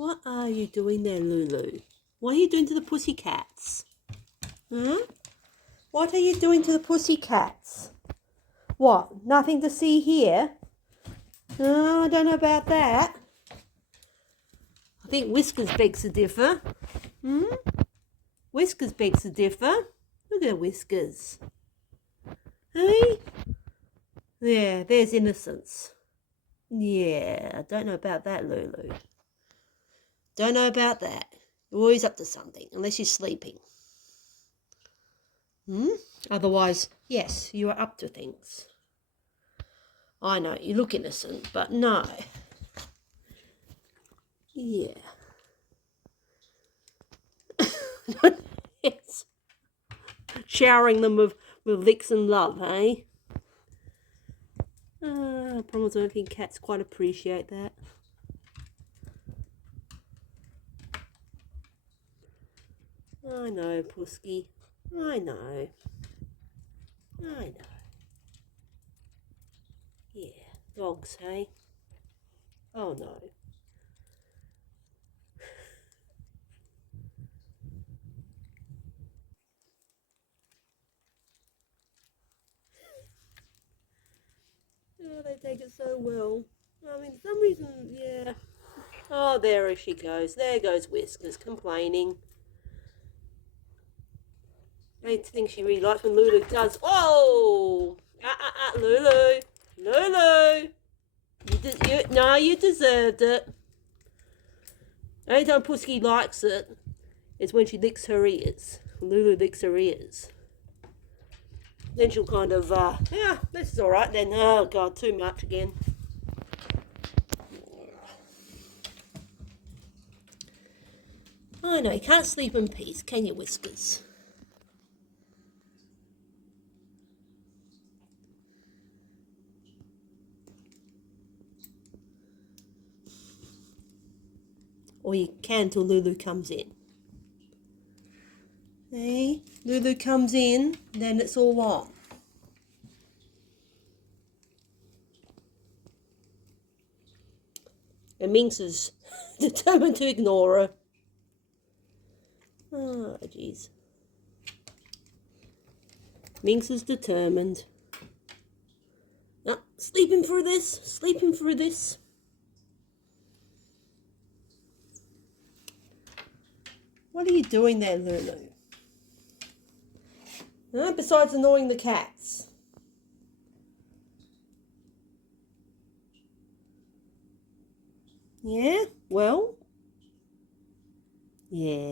What are you doing there, Lulu? What are you doing to the pussycats? Hmm? What are you doing to the pussycats? What? Nothing to see here? Oh, I don't know about that. I think Whiskas begs to differ. Hmm? Whiskas begs to differ. Look at Whiskas. Hey? Yeah, there's innocence. Yeah, I don't know about that, Lulu. Don't know about that. You're always up to something, unless you're sleeping. Otherwise, yes, you are up to things. I know, you look innocent, but no. Yeah. Yes. Showering them with licks and love, eh? I promise I don't think cats quite appreciate that. I know, Pusky. I know. I know. Yeah, dogs, hey? Oh no. Oh, they take it so well. I mean, for some reason, yeah. Oh, there she goes. There goes Whiskas, complaining. I think she really likes when Lulu does. Whoa! Lulu! Lulu! You deserved it. The only time Pusky likes it is when she licks her ears. Lulu licks her ears. Then she'll kind of, yeah, this is alright then. Oh, God, too much again. I know, you can't sleep in peace, can you, Whiskas? Or you can till Lulu comes in. Hey, Lulu comes in, then it's all on. And Minx is determined to ignore her. Oh, jeez. Minx is determined. Oh, sleeping through this. Sleeping through this. What are you doing there, Lulu? Besides annoying the cats. Yeah, well. Yeah.